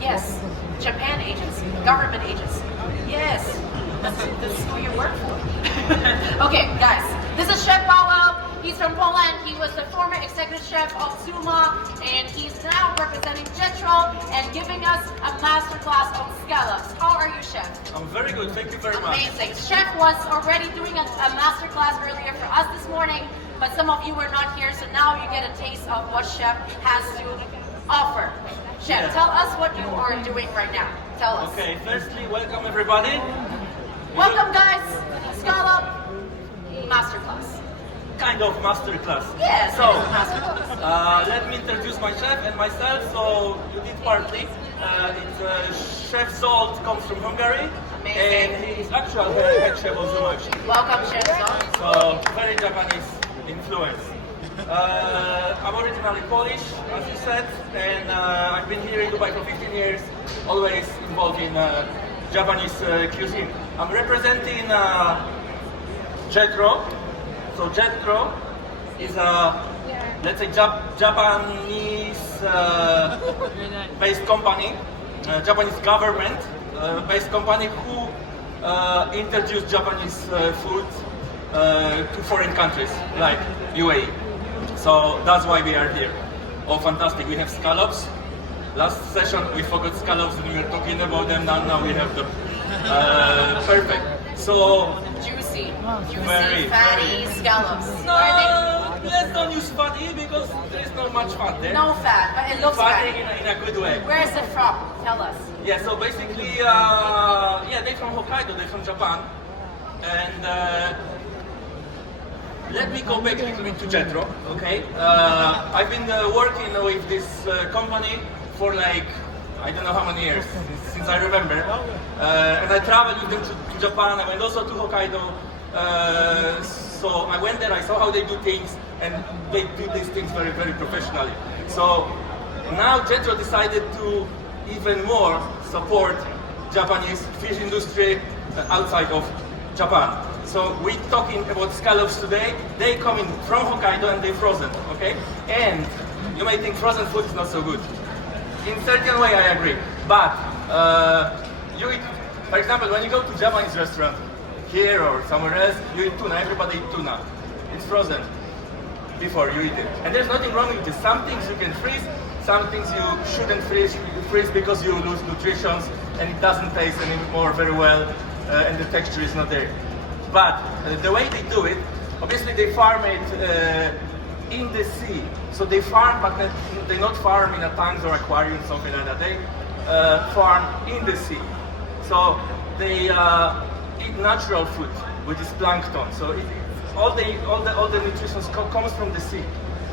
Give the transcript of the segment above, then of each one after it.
Yes, Japan agency, government agency. Yes, this is who you work for. Okay, guys, this is Chef Paweł. He's from Poland. He was the former executive chef of Zuma, and he's now representing Jetro and giving us a masterclass on scallops. How are you, Chef? I'm very good, thank you very much. Amazing. Chef was already doing a masterclass earlier for us this morning, but some of you were not here, so now you get a taste of what Chef has to offer. Chef, Yeah. tell us what you are doing right now. Tell us. Okay, firstly, welcome everybody. Welcome, guys. Scallop masterclass. Kind of masterclass. Yes, So, it is a masterclass. let me introduce my chef and myself. So, you did partly. Chef Zolt comes from Hungary. Amazing. And he's actually head chef of Zuma. Welcome, Chef Zon. So, very Japanese influence. I'm originally Polish, as you said, and I've been here in Dubai for 15 years, always involved in Japanese cuisine. I'm representing Jetro. So Jetro is a, let's say, Japanese-based company, Japanese government-based company who introduced Japanese food to foreign countries like UAE. So that's why we are here. Oh, fantastic! We have scallops. Last session we forgot scallops and we were talking about them. Now we have them. Perfect. So Juicy, Very, fatty scallops. no, Are let's not use fatty because there is not much fat they there. no fat, but it looks Fatty fatty. in a good way. Where is it from? Tell us. Yeah, so basically, they're from Hokkaido, they're from Japan. And let me go back a little bit to Jetro, okay? I've been working with this company for like, I don't know how many years, since I remember. And I traveled with them to Japan, I went also to Hokkaido. So I went there, I saw how they do things, and they do these things very, very professionally. So now Jetro decided to even more support Japanese fish industry outside of Japan. So we're talking about scallops today. They come in from Hokkaido and they're frozen, okay? And you may think frozen food is not so good. In certain way, I agree. But you eat, for example, when you go to Japanese restaurant here or somewhere else, you eat tuna. Everybody eat tuna. It's frozen before you eat it. And there's nothing wrong with it. Some things you can freeze, some things you shouldn't freeze because you lose nutrition and it doesn't taste anymore very well and the texture is not there. But the way they do it, obviously they farm it in the sea. So they farm, but they not farm in a tank or aquarium, something like that. They farm in the sea. So they eat natural food, which is plankton. So all the nutrition comes from the sea.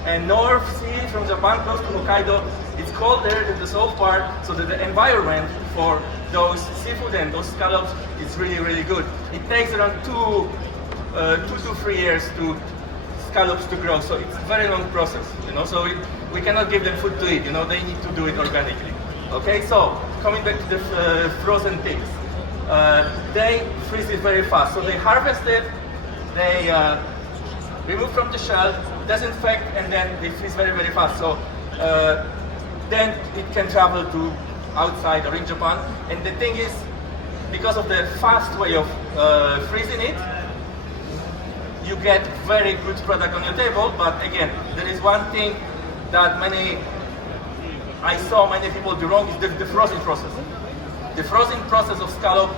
And North Sea from Japan close to Hokkaido, it's cold there in the south part, so that the environment for those seafood and those scallops is really, really good. It takes around 2 to 3 years to scallops to grow, so it's a very long process, you know. So we cannot give them food to eat, you know. They need to do it organically. Okay, so coming back to the frozen things, they freeze it very fast. So they harvest it, they remove from the shell, disinfect, and then they freeze very, very fast. So then it can travel to outside or in Japan. And the thing is, because of the fast way of freezing it, you get very good product on your table. But again, there is one thing that I saw many people do wrong is the frozen process. The frozen process of scallop,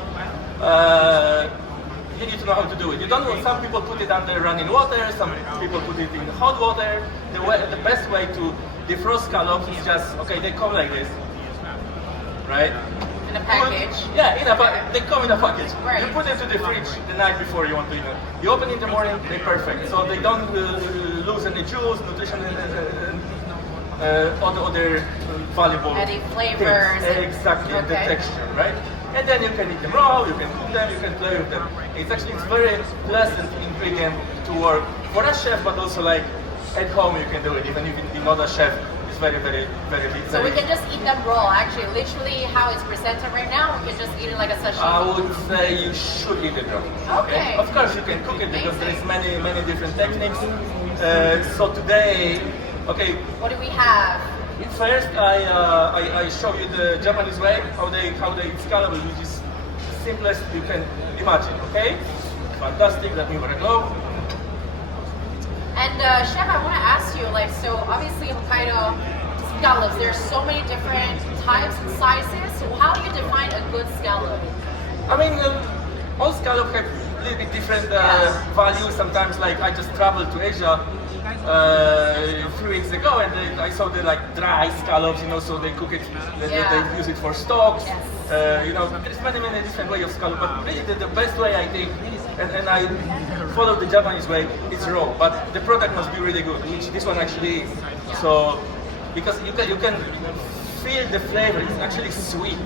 you need to know how to do it. You don't know, some people put it under running water, some people put it in hot water. The best way to defrost scallops is just, okay, they come like this, right? In a package. Yeah, they come in a package. Right. You put it to the fridge the night before you want to eat it. You open in the morning, they're perfect. So they don't lose any juice, nutrition, other valuable Any flavors. things. Exactly, the Okay. texture, right? And then you can eat them raw, you can cook them, you can play with them. It's very pleasant ingredient to work for a chef, but also like at home you can do it. Even if you're not a chef, it's very, very, very big. So we can just eat them raw, actually. Literally how it's presented right now, we can just eat it like a sashimi. I would say you should eat it raw. Okay. Of course you can cook it because there is many different techniques. So today, okay, What do we have? it's first I show you the Japanese way, how they eat scallops, which is the simplest you can imagine. Okay, fantastic. Let me let it go. And chef, I want to ask you, like, so obviously Hokkaido scallops, there's so many different types and sizes. So how do you define a good scallop? I mean, all scallops have a little bit different values. Sometimes, like I just traveled to Asia 3 weeks ago, and I saw the like dry scallops, you know, so they cook it, they use it for stocks. Yes. You know, there's many different ways of scallop, but really the best way I think, and I follow the Japanese way, is raw. But the product must be really good, which this one actually is. So, because you can feel the flavor, it's actually sweet.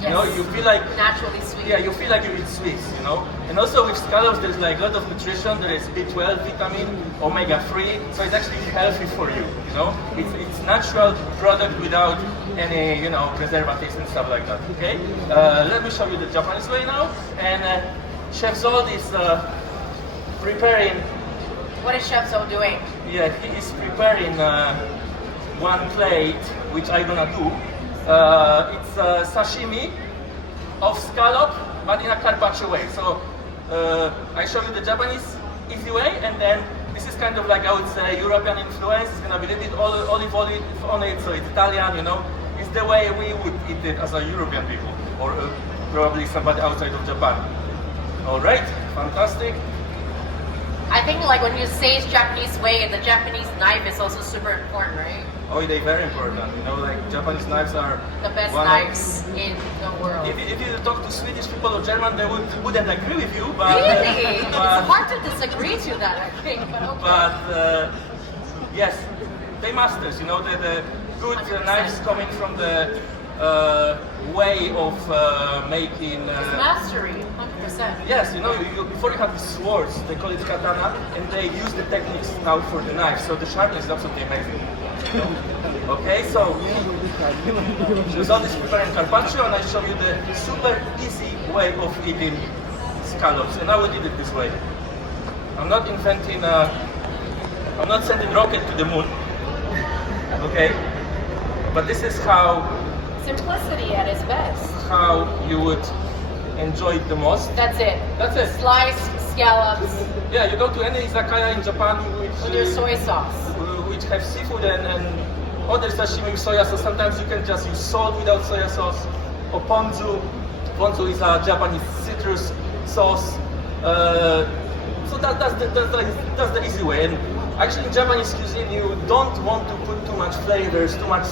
You know, you feel like naturally sweet. Yeah, you feel like you eat sweets, you know. And also with scallops, there's like a lot of nutrition. There is B12 vitamin, omega-3, so it's actually healthy for you. You know, it's natural product without any, you know, preservatives and stuff like that. Okay. Let me show you the Japanese way now. And Chef Zold is preparing. What is Chef Zold doing? Yeah, he is preparing one plate, which I'm gonna do. It's sashimi of scallop, but in a carpaccio way. So I show you the Japanese easy way, and then this is kind of like, I would say, European influence. It's gonna be a little bit olive oil on it, so it's Italian, you know. It's the way we would eat it as a European people, or probably somebody outside of Japan. All right, fantastic. I think like when you say it's Japanese way, the Japanese knife is also super important, right? Oh, they're very important. You know, like Japanese knives are The best knives in the world. If you talk to Swedish people or German, they wouldn't agree with you. But Really? It's hard to disagree to that, I think. But okay. But yes, they masters. You know, the good 100%. knives coming from the way of making. It's mastery, 100%. Yes, you know, before you have the swords, they call it katana, and they use the techniques now for the knife. So the sharpness is absolutely amazing. Okay, so Zold is preparing carpaccio, and I show you the super easy way of eating scallops, and I would eat it this way. I'm not inventing. I'm not sending rocket to the moon. Okay, but this is how Simplicity at its best. how you would enjoy it the most. That's it. That's it. Sliced scallops Yeah, you go to any izakaya in Japan with your soy sauce. which have seafood and other sashimi with soya sauce. Sometimes you can just use salt without soya sauce, or ponzu. Ponzu is a Japanese citrus sauce. So that's the easy way. And actually, in Japanese cuisine, you don't want to put too much flavors, too much